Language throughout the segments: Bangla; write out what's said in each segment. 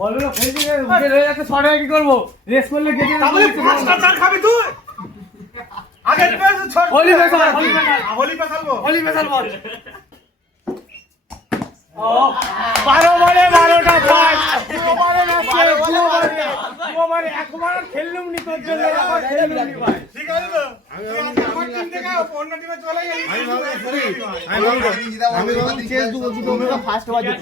বলো না ফেলছি উঠে রয়ে যাচ্ছে শর্ট কি করব রেস করলে গেটে তাহলে পাঁচটা চার খাবি তুই আগে পেছ ছড় হোলি পেছাল হোলি পেছাল বল ও 12 বলে 12টা পাঁচ দুবারে একবার খেললুম নি তোর জন্য একবার খেললুম নি ভাই ঠিক আছে তো আমি আমার টিম থেকে অন্য টিমে চলে গেলি আমি চেস দুটো মেগা ফার্স্ট বাজে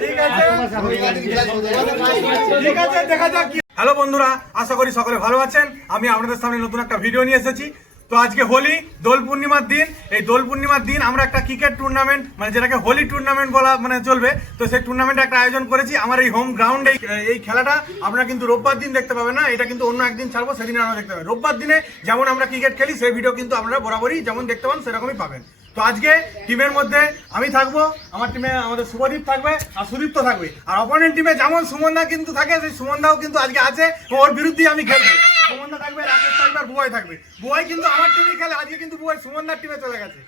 ঠিক আছে দেখা যাক কি। হ্যালো বন্ধুরা, আশা করি সকলে ভালো আছেন। আমি আপনাদের সামনে নতুন একটা ভিডিও নিয়ে এসেছি। তো আজকে হোলি দোল পূর্ণিমার দিন। এই দোল পূর্ণিমার দিন আমরা একটা ক্রিকেট টুর্নামেন্ট মানে যেটাকে হোলি টুর্নামেন্ট বলা মানে চলবে, তো সেই টুর্নামেন্টে একটা আয়োজন করেছি আমার এই হোম গ্রাউন্ডে। এই খেলাটা আপনারা কিন্তু রোববার দিন দেখতে পাবেন না, এটা কিন্তু অন্য একদিন ছাড়বো, সেদিন আমরা দেখতে পাবেন। রোববার দিনে যেমন আমরা ক্রিকেট খেলি সেই ভিডিও কিন্তু আপনারা বরাবরই যেমন দেখতে পান সেরকমই পাবেন। তো আজকে টিমের মধ্যে আমি থাকবো, আমার টিমে আমাদের শুভদীপ থাকবে আর সুদীপ্ত থাকবে, আর অপোনেন্ট টিমে যেমন সুমনদা কিন্তু থাকে, সেই সুমনদাও কিন্তু আজকে আছে, ওর বিরুদ্ধেই আমি খেলবো। সুমনদা থাকবে, রাকেশ থাকবে আর বুয়াই থাকবে। বুয়াই কিন্তু আমার টিমে খেলে, আজকে কিন্তু বুয়াই সুমনদার টিমে চলে গেছে।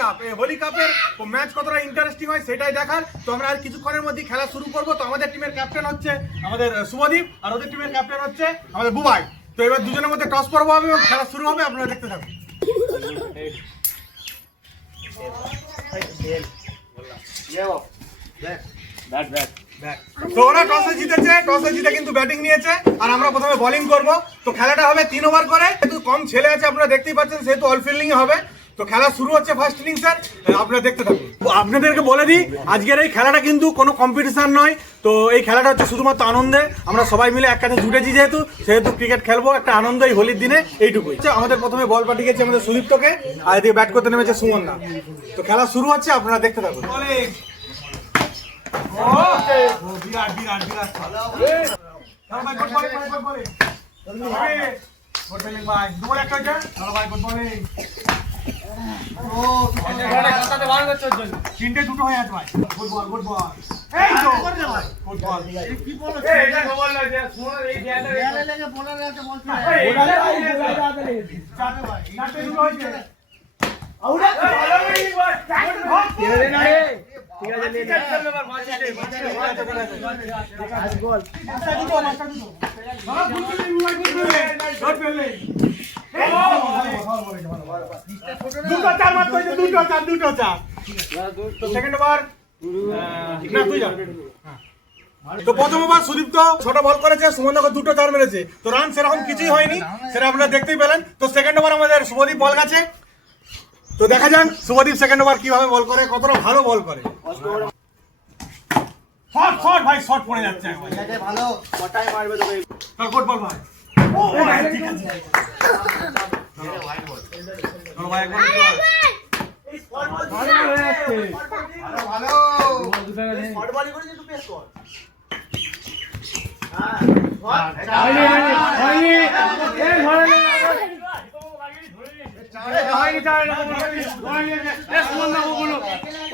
হোলি কাপের ম্যাচ কতটা ইন্টারেস্টিং হয় সেটাই দেখার। তো আমরা আর কিছুক্ষণের মধ্যে খেলা শুরু করবো। তো আমাদের টিমের ক্যাপ্টেন হচ্ছে আমাদের শুভদীপ আর ওদের টিমের ক্যাপ্টেন হচ্ছে আমাদের বুবাই। তো এবার দুজনের মধ্যে টস পর্ব হবে এবং খেলা শুরু হবে, আপনারা দেখতে থাকুন। তো ওরা টসে জিতেছে, টসে জিতে কিন্তু ব্যাটিং নিয়েছে আর আমরা প্রথমে বোলিং করব। তো খেলাটা হবে 3 ওভার করে, যেহেতু কম ছেলে আছে আপনারা দেখতেই পাচ্ছেন, সেহেতু অল ফিল্ডিং হবে। তো খেলা শুরু হচ্ছে ফার্স্ট ইনিংস স্যার, আপনারা দেখতে থাকুন। আপনাদেরকে বলে দিই, আজকের এই খেলাটা কিন্তু কোনো কম্পিটিশন নয়। তো এই খেলাটা হচ্ছে শুধুমাত্র আনন্দে, আমরা সবাই মিলে এক কাছে জুটেছি সেহেতু ক্রিকেট খেলবো একটা আনন্দ এই হোলির দিনে, এইটুকুই। আমাদের প্রথমে বল পাঠিয়ে গেছে আমাদের সুদীপ্তকে, আর এদিকে ব্যাট করতে নেমেছে সুমনদা। তো খেলা শুরু হচ্ছে, আপনারা দেখতে থাকুন। তিনটে দুটো হয়ে আছে ভাই। Good ball, good ball. এই তো গুড বল। কি বল আছে? এটা গোল লাগে, সোনা এই দেয়ালে লেগে বোলার আছে বলছে। চারটে ভাই, চারটে দুটো হয়েছে। আউট আছে, ভালো হয়নি ভাই। তেরে দে না রে। ঠিক আছে, নে নে। আজ গোল। মাস্টার দুটো, মাস্টার দুটো। বাবা good ball, good ball. Shot পেলে। দুটো চার মাত্র হয়েছে, দুটো চার। তো সেকেন্ড ওভার না তুই যা। তো প্রথম ওভার সুদীপ্ত ছোট বল করেছে, সুমনদাকে দুটো চার মেরেছে। তো রান সেরকম কিছুই হয়নি, সেটা আপনারা দেখতেই পেলেন। তো সেকেন্ড ওভার আমাদের শুভদীপ বল গেছে। তো দেখা যাক শুভদীপ সেকেন্ড ওভার কিভাবে বল করে, কতটা ভালো বল করে। শট শট ভাই, শট পড়ে যাচ্ছে একবার। ভালো কটাই মারবে তোকে। তার গুড বল ভাই। ও ভাই ঠিক আছে। চলো ভাই একবার এই শট বল ভালো হয়ে যাচ্ছে ভালো শর্ট বলই করে একটু পেস কর। হ্যাঁ হয়নি এই ধরে নে হয়নি চারে না এ সুমনদা বলো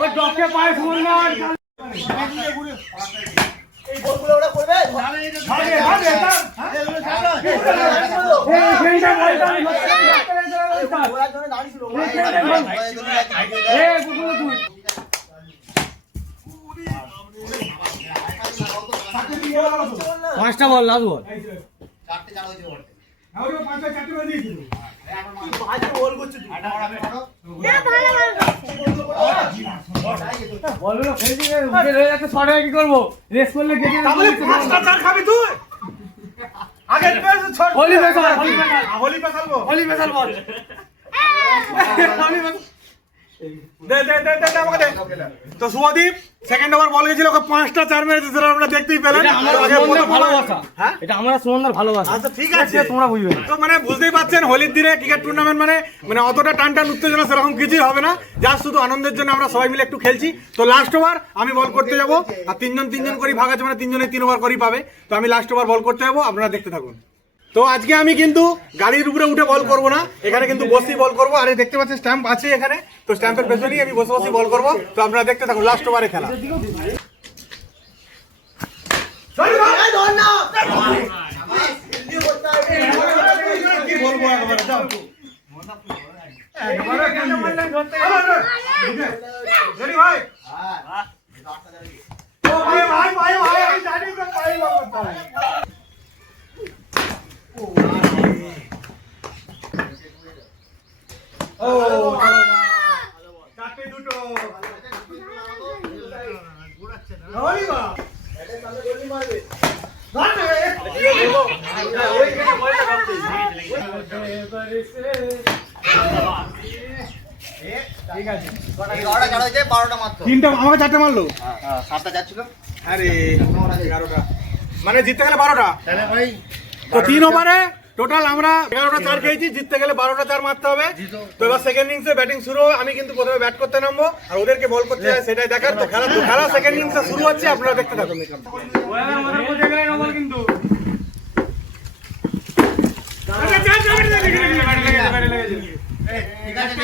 ওই ডকে পায় সুমনদা। এই বলগুলো ওরা করবে ভাগে এই সেইটা বলটা ওরা জন্য দাঁড়িয়ে ছিল এ বুঝলো তুই পাঁচটা বল লাস্ট বল চারটে চার হয়েছে বলতে আরে পাঁচটা চারটে করে দিয়েছিল। বাজে বল করছে তুই না ভালো বলো না ফেলছি উঠে রয়ে যাচ্ছে শর্ট কি করব রেস করলে গেটে তাহলে পাঁচটা চার খাবি তুই আগে পেছ ছড় হোলি পেছাল হোলি পেছাল বল। হোলি পেছাল বল দে আমাকে দে। তো শুভদীপ সেকেন্ড ওভার বল গেছিল, ওকে পাঁচটা চার মেরেছে, সেটা আপনারা দেখতেই পেলেন। এটা আমরা সুমনদার ভালোবাসা, হ্যাঁ এটা আমরা সুমনদার ভালোবাসা। আচ্ছা ঠিক আছে, তোমরা বুঝবে না। তো মানে বুঝতেই পারছেন হোলির দিনে ক্রিকেট টুর্নামেন্ট মানে অতটা টান উত্তেজনা সেরকম কিছুই হবে না, যা শুধু আনন্দের জন্য আমরা সবাই মিলে একটু খেলছি। তো লাস্ট ওভার আমি বল করতে যাব, আর তিনজন করে ভাগ আছে, মানে তিনজনে 3 ওভার করেই পাবে। তো আমি লাস্ট ওভার বল করতে যাবো, আপনারা দেখতে থাকুন। তো আজকে আমি কিন্তু গাড়ির উপরে উঠে বল করব না, এখানে কিন্তু বসেই বল করব। আর দেখতে পাচ্ছেন স্ট্যাম্প আছে এখানে, তো স্ট্যাম্পের পেছনেই আমি বসে বল করব। তো আপনারা দেখতে থাকুন লাস্ট ওভারে খেলা। কি বলবো একবারে যাও রেডি ভাই। ও ভাই ভাই ভাই ভাই আমি জানি তো পাই বাবা ও চারটে দুটো ওই বা ঠিক আছে 11টা চার হয়েছে 12টা মাত্র তিনটা আমাকে চারটে মারলো 7টা যাচ্ছিল আরে 11টা মানে জিততে গেলে 12টা তাহলে ভাই তো 3 ওভারে টোটাল আমরা 11টা চার খেয়েছি, জিততে গেলে 12টা চার মারতে হবে। তো এবার সেকেন্ড ইনিংসে ব্যাটিং শুরু হবে, আমি কিন্তু প্রথমে ব্যাট করতে নামবো আর ওদেরকে বল করতে হয় সেটাই দেখার। তো খেলা সেকেন্ড ইনিংসে শুরু হচ্ছে, আপনারা দেখতে থাকুন। কিন্তু ঠিক আছে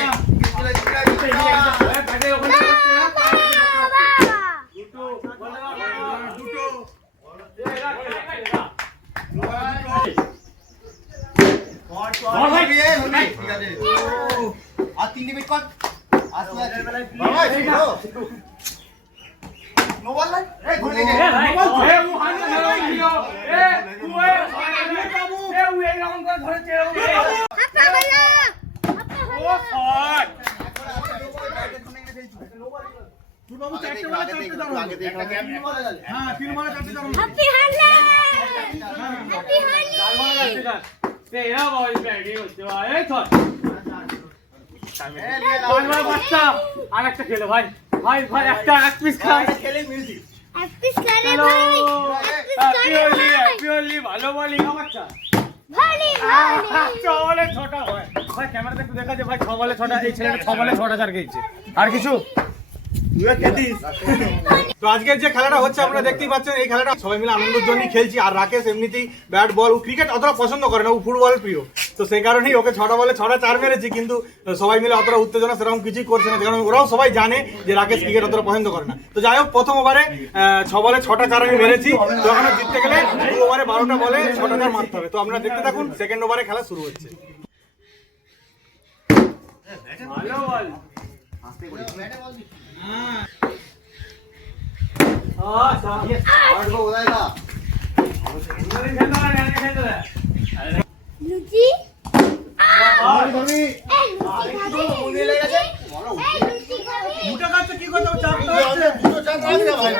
ঠিক আছে আর 3 মিনিট কর আর তুই আছে বাবা নো বল নাই এই ঘুরে নে হ্যাঁ 3 বলে 4টে চার। হ্যাপি হোলি হ্যাপি আর একটা খেলো ভাই ভাই ভাই একটা এক পিস খাই খেলে মিউজিক হ্যাপি করে ভাই হ্যাপি হোলি ভালো বলি বাচ্চা ভালি বলে ছোটা হয় ভাই ক্যামেরাতে একটু দেখা যায় ভাই 6 বলে 6টা, এই ছেলেটা 6 বলে 6টা চার খেয়েছে। আর কিছু তো আজকের যে খেলাটা হচ্ছে আপনারা দেখতেই পাচ্ছেন, এই খেলাটা সবাই মিলে আনন্দের জন্যই খেলছি। আর রাকেশ এমনিতেই ব্যাট বল, ও ক্রিকেট অতটা পছন্দ করে না, ও ফুটবল প্রিয়। তো সেই কারণেই ওকে 6টা বলে 6টা চার মেরেছি, কিন্তু সবাই মিলে অতটা উত্তেজনা সেরকম কিছুই করছে না, কারণ ওরাও সবাই জানে যে রাকেশ ক্রিকেট অতটা পছন্দ করে না। তো যাই হোক, প্রথম ওভারে 6 বলে 6টা চার আমি মেরেছি। তো এখন জিততে গেলে 2 ওভারে 12টা বলে 6টা চার মারতে হবে। তো আপনারা দেখতে থাকুন, সেকেন্ড ওভারে খেলা শুরু হচ্ছে। ভালো বল লুচি দুটো কাছে কি করতে হবে? চারটা হচ্ছে। দুটো চার খাবি না ভাই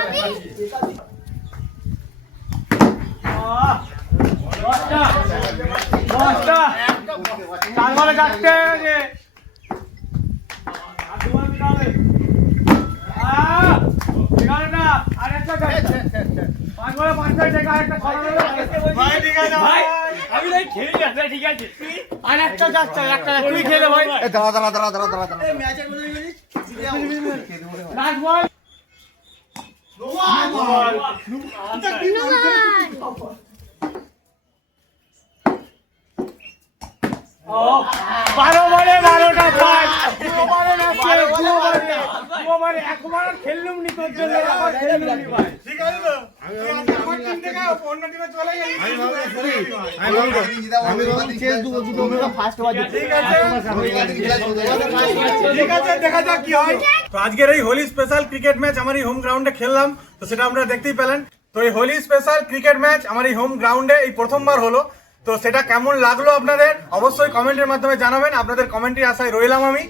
দশটা চার বলে 4টে আছে আর দু বলে দিতে হবে। 11টা আর একটা 5 বলে 5টা থেকে আরেকটা ছড়া দেবে ভাই ঠিক আছে ভাই ভাই। আমি নাই খেলি না ঠিক আছে আর একটা যাচ্ছে একটা তুই খেলে ভাই দাঁড়া এই ম্যাচের মধ্যে লাস্ট বল ও 12 বলে 12টা পাঁচ একবার খেললুম নি তোর জন্য একবার খেললুম নি ভাই ঠিক আছে তো? তুই আজকে আমার টিম থেকে অন্য টিমে চলে গেলি। ঠিক আছে, দেখা যাক কি হয়। তো আজকের এই হোলি স্পেশাল ক্রিকেট ম্যাচ আমার এই হোম গ্রাউন্ডে খেললাম, তো সেটা আপনারা দেখতেই পেলেন। তো এই হোলি স্পেশাল ক্রিকেট ম্যাচ আমার এই হোম গ্রাউন্ডে এই প্রথমবার হলো। তো সেটা কেমন লাগলো আপনাদের অবশ্যই কমেন্টের মাধ্যমে জানাবেন, আপনাদের কমেন্টের আশায় রইলাম আমি।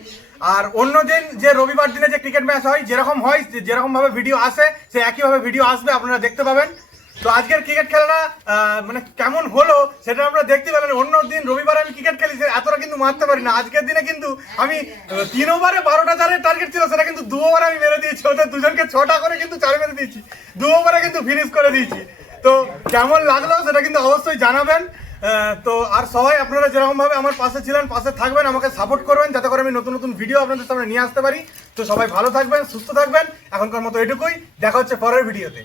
আর অন্যদিন যে রবিবার দিনে যে ক্রিকেট ম্যাচ হয়, যেরকম হয় যেরকম ভাবে ভিডিও আসে, সে একইভাবে ভিডিও আসবে, আপনারা দেখতে পাবেন। তো আজকের ক্রিকেট খেলাটা মানে কেমন হলো সেটা আপনারা দেখতে পেলেন। অন্য দিন রবিবারে আমি ক্রিকেট খেলি, এতটা কিন্তু মারতে পারি না। আজকের দিনে কিন্তু আমি 3 ওভারে 12টা চারের টার্গেট ছিল, সেটা কিন্তু 2 ওভারে আমি মেরে দিয়েছি। ওদের দুজনকে 6টা করে কিন্তু চার মেরে দিয়েছি, 2 ওভারে কিন্তু ফিনিশ করে দিয়েছি। তো কেমন লাগলো সেটা কিন্তু অবশ্যই জানাবেন। তো আর সবাই আপনারা যেরকম ভাবে আমার পাশে ছিলেন, পাশে থাকবেন, আমাকে সাপোর্ট করবেন, যাতে করে আমি নতুন নতুন ভিডিও আপনাদের সামনে নিয়ে আসতে পারি। তো সবাই ভালো থাকবেন, সুস্থ থাকবেন। এখনকার মতো এটুকুই, দেখা হচ্ছে পরের ভিডিওতে।